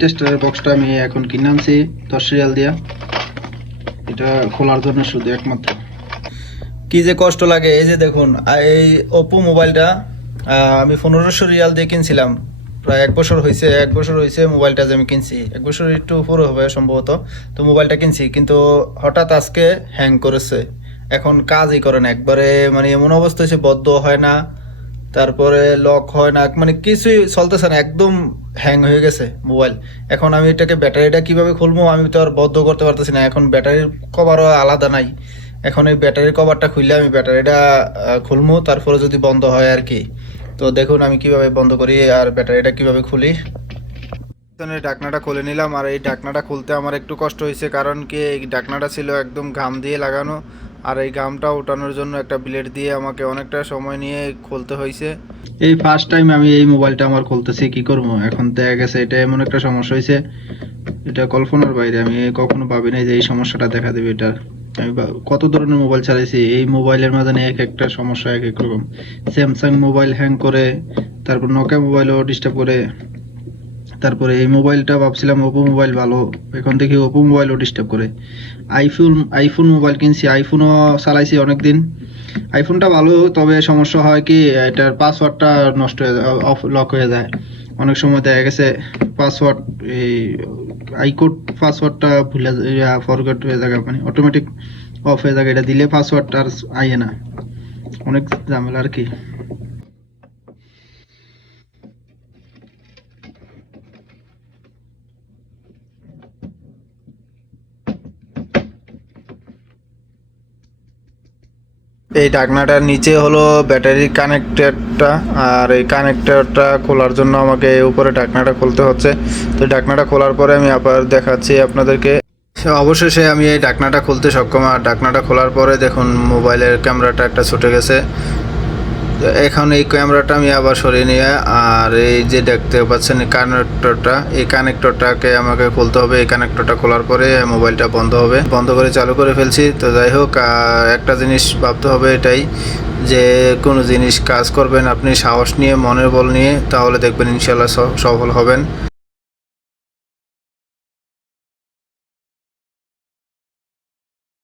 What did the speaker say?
টেস্টারের বক্সটা আমি এখন কিনে আনছি 10 রিয়াল দিয়া, এটা খোলার জন্য শুধু একমাত্র। কি যে কষ্ট লাগে। এই যে দেখুন, এই ওপো মোবাইলটা আমি 1500 রিয়াল দিয়ে কিনছিলাম। প্রায় 1 বছর হয়েছে মোবাইলটা যে আমি কিনছি, 1 বছর একটু পুরো হবে সম্ভবত। তো মোবাইলটা কিনছি, কিন্তু হঠাৎ আজকে হ্যাং করেছে, এখন কাজই করে না একবারে। মানে এমন অবস্থা হয়েছে, বদ্ধ হয় না, তারপরে লক হয় না, মানে কিছুই চলতেছে না, একদম হ্যাং হয়ে গেছে মোবাইল। এখন আমি এটাকে ব্যাটারিটা কিভাবে খুলবো, আমি তো আর বদ্ধ করতে পারতেছি না। এখন ব্যাটারির কভারও আলাদা নাই, এখন এই ব্যাটারির কভারটা খুললে আমি ব্যাটারিটা খুলবো, তারপরে যদি বন্ধ হয় আর কি। তো দেখুন আমি কিভাবে বন্ধ করি আর ব্যাটারিটা কিভাবে খুলি। ঢাকনাটা খুলে নিলাম, আর এই ঢাকনাটা খুলতে আমার একটু কষ্ট হয়েছে, কারণ কি এই ঢাকনাটা ছিল একদম ঘাম দিয়ে লাগানো, আর এই ঘামটা উঠানোর জন্য একটা ব্লেড দিয়ে আমাকে অনেকটা সময় নিয়ে খুলতে হয়েছে। এই ফার্স্ট টাইম আমি এই মোবাইলটা আমার খুলতেছি, কি করবো এখন। দেখা গেছে এটা এমন একটা সমস্যা হয়েছে, এটা কল্পনার বাইরে। আমি কখনো ভাবি নাই যে এই সমস্যাটা দেখা দেবে এটা। আমি কত ধরনের মোবাইল চালাইছি, এই মোবাইলের মাঝে এক একটা সমস্যা এক এক রকম। স্যামসাং মোবাইল হ্যাং করে, তারপর নোকিয়া মোবাইলও ডিস্টার্ব করে, তারপরে এই মোবাইলটা ভাবছিলাম ওপো মোবাইল ভালো, এখন দেখি ওপো মোবাইলও ডিস্টার্ব করে। আইফোন মোবাইল কিনছি, আইফোনও চালাইছি অনেকদিন। আইফোনটা ভালো, তবে সমস্যা হয় কি এটার পাসওয়ার্ডটা নষ্ট হয়ে যায়, অফ লক হয়ে যায়। অনেক সময় দেখা গেছে পাসওয়ার্ড, এই আইকোড পাসওয়ার্ডটা ভুলে ফরগেট হয়ে যায়, মানে অটোমেটিক অফ হয়ে যায়। এটা দিলে পাসওয়ার্ডটা আর আইয়ে না, অনেক ঝামেলা আর কি। এই ঢাকনাটার নিচে হলো ব্যাটারির কানেক্টরটা, আর এই কানেক্টরটা খোলার জন্য আমাকে উপরে ঢাকনাটা খুলতে হচ্ছে। তো ঢাকনাটা খোলার পরে আমি আবার দেখাচ্ছি আপনাদেরকে। অবশেষে আমি এই ঢাকনাটা খুলতে সক্ষম, আর ঢাকনাটা খোলার পরে দেখুন মোবাইলের ক্যামেরাটা একটা ছুটে গেছে। এখন এই ক্যামেরাটা আমি আবার সরিয়ে নিয়ে, আর এই যে দেখতে পাচ্ছেন কানেক্টরটা, এই কানেক্টরটাকে আমাকে খুলতে হবে। এই কানেক্টরটা খোলার পরে মোবাইলটা বন্ধ হবে, বন্ধ করে চালু করে ফেলছি। তো যাই হোক, একটা জিনিস ভাবতে হবে এটাই, যে কোনো জিনিস কাজ করবেন আপনি সাহস নিয়ে, মনের বল নিয়ে, তাহলে দেখবেন ইনশাল্লাহ সফল হবেন।